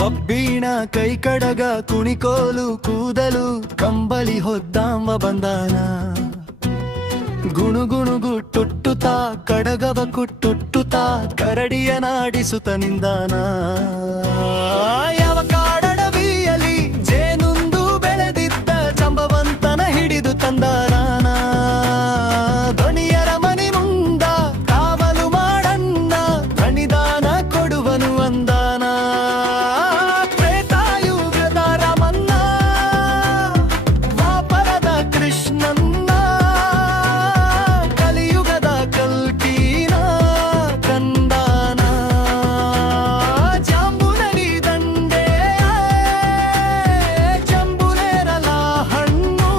ಕಬ್ಬಿಣ ಕೈ ಕಡಗ ಕುಣಿಕೋಲು ಕೂದಲು ಕಂಬಳಿ ಹೊದ್ದಾಂಬ ಬಂದಾನ ಗುಣುಗುಣುಗು ಟುಟ್ಟುತ್ತಾ ಕಡಗವ ಕುಟ್ಟುಟ್ಟುತ್ತಾ ಕರಡಿಯ ನಾಡಿಸುತ್ತ ನಿಂದಾನ ಯಾವ ಕಾಡಡವಿಯಲ್ಲಿ ಜೇನುಂದು ಬೆಳೆದಿದ್ದ ಚಂಬವಂತನ ಹಿಡಿದು ತಂದಾನ ದೊಣಿಯರ ಮನೆ ಮುಂದ ಕಾವಲು ಮಾಡಣ್ಣ ಕಣಿದಾನ ಕೊಡುವನು ಅಂದಾನ ತ್ರೇತಾಯುಗದ ರಾಮನ್ನ ವಾಪರದ ಕೃಷ್ಣನ್ನ ಕಲಿಯುಗದ ಕಲ್ಕೀನ ಕಂದಾನ ಜಾಂಬುನರಿ ದಂಡೆ ಜಂಬುನೇರಲ ಹಣ್ಣು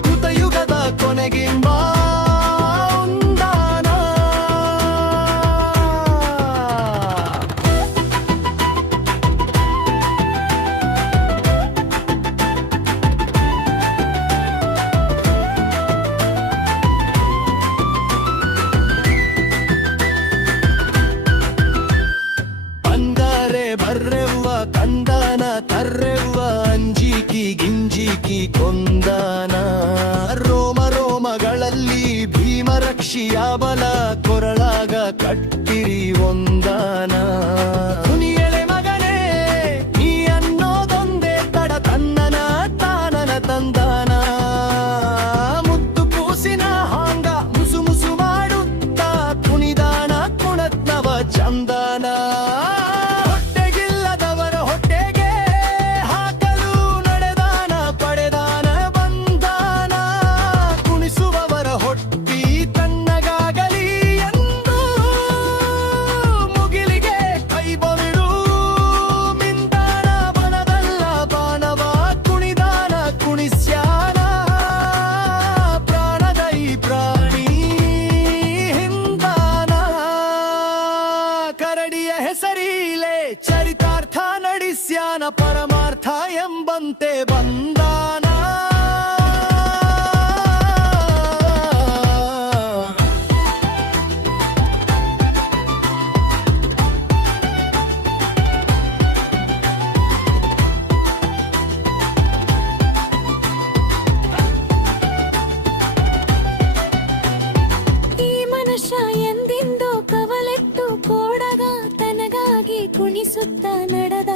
ಕೃತಯುಗದ ಕೊನೆಗಿಂಬ ಉಂದಾನ ಬಂಗಾರೆ ಬರ್ರೆವ್ವ ಕಂದಾನ ತರ್ರೆವ್ವ ಅಂಜಿಕಿ ಗಿಂಜಿಕಿ ಕೊಂದಾನ ರೋಮ ರೋಮಗಳಲ್ಲಿ ಭೀಮರಕ್ಷಿಯ ಬಲ ಕೊರಳಾಗ ಕಟ್ಟಿರಿ ಒಂದಾನ ಹುನಿಯಳೆ ಮಗನೇ ನೀ ಅನ್ನೋದೊಂದೇ ತಡ ತನ್ನನ ತಾನನ ತಂದಾನ ಮುತ್ತು ಕೂಸಿನ ಹಾಂಗ ಮುಸು ಮುಸು ಮಾಡುತ್ತಾ ಕುಣಿದಾನ ಕುಣತ್ನವ ಚಂದಾನ ಹೊಟ್ಟೆಗಿಲ್ಲದವರ ಹೊಟ್ಟೆಗೆ ಹಾಕಲು ನಡೆದಾನ ಪಡೆದಾನ ಬಂದಾನ ಕುಣಿಸುವವರ ಹೊಟ್ಟಿ ತನ್ನಗಾಗಲಿ ಎಂದು ಮುಗಿಲಿಗೆ ಕೈ ಬವಿಡು ಮಿಂದಾನ ಬನದಲ್ಲ ಬಾಣವ ಕುಣಿದಾನ ಕುಣಿಸ್ಯಾನ ಪ್ರಾಣದೈ ಪ್ರಾಣಿ ಹಿಂದಾನ ಕರಡಿಯ ಹೆಸರೀಲೆ ಚರಿತಾರ್ಥ ನಡೆಸ್ಯಾನ ಪರಮಾರ್ಥ ಎಂಬಂತೆ ಬಂದಾನ ಈ ಮನುಷ್ಯ ಎಂದಿಂದೋ ಕವಲೆತ್ತು ಕೋಡಗ ತನಗಾಗಿ ಕುಣಿಸುತ್ತ ನಡೆದ